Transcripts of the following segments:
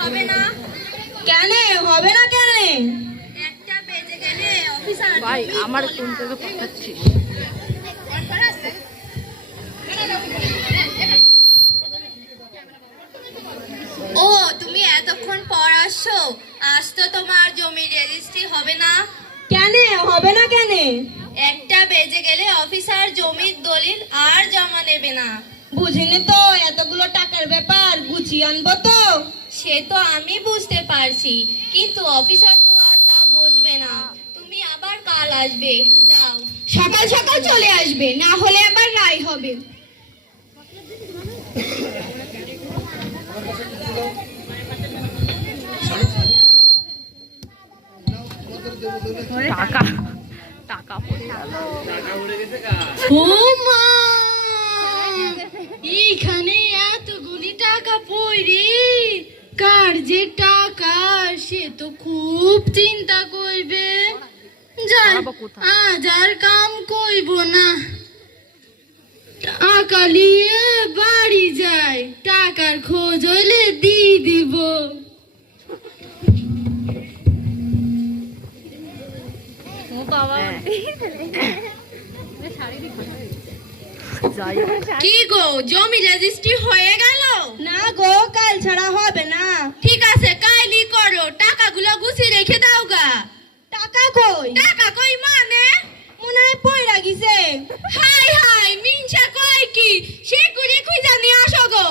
হবে না। কেন হবে না? কেন? একটা বেজে গেলে অফিসার ভাই আমার ফোন থেকে পাঠাচ্ছিস? ও তুমি এতক্ষণ পর আসছো, আজ তো তোমার জমি রেজিস্ট্রি হবে না। কেন হবে না? কেন? একটা বেজে গেলে অফিসার জমির দলিল আর জমা নেবে না। বুঝিনি তো, এতগুলো টাকার ব্যাপার, গুছিয়ে আনবো তো। সে তো আমি বুঝতে পারছি, কিন্তু অফিসার তো আর তা বুঝবে না। তুমি আবার কাল আসবে, যাও। সকাল সকাল চলে আসবে, না হলে আবার রায় হবে। টাকা টাকা পড়ে গেল। ও মা, এইখানে এতগুলি টাকা পড়ে কার যে টাকা, সে তো খুব চিন্তা করবে। আজ আর কাম কইব না, টাকা নিয়ে বাড়ি যাই, টাকার খোঁজ হইলে দিয়ে দিব। কি গো, জমি রেজিস্ট্রি হয়ে গেল? না গো, কাল ছাড়া হবে না। ঠিক আছে, কালই করো, টাকাগুলো গুছিয়ে রেখে দাও গা। টাকা কই? টাকা কই মানে? মনে হয় পয়রা গিছে। হাই হাই, মিনসা কয় কি? সে করে খুঁজা নিয়ে আসো গো।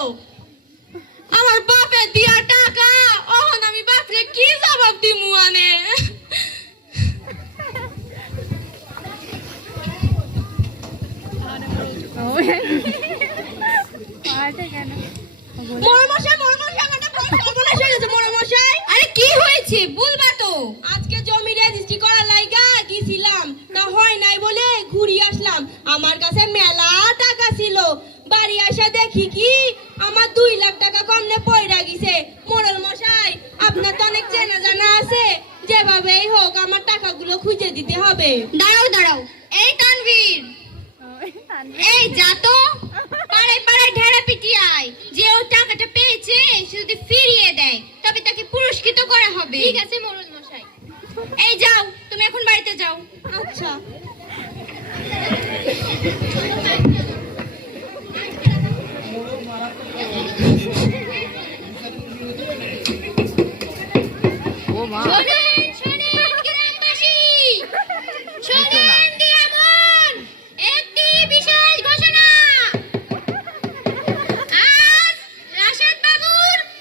আমার বাপের দিয়া টাকা, অহন আমি বাপরে কি জবাব দিমু আনে? আরে কি হয়েছে বলবা তো। আজকে জমি রেজিস্ট্রি করার লাইগা গিয়েছিলাম, তা হয় নাই বলে ঘুরি আসলাম। আমার কাছে মেলা টাকা ছিল, বাড়ি আসা দেখি কি আমার 2 লাখ টাকা কমনে পয়রা গিছে। মোড়ল মশাই, আপনার তো অনেক চেনা জানা আছে, যেভাবেই হোক আমার টাকাগুলো খুঁজে দিতে হবে। দাঁড়াও দাঁড়াও,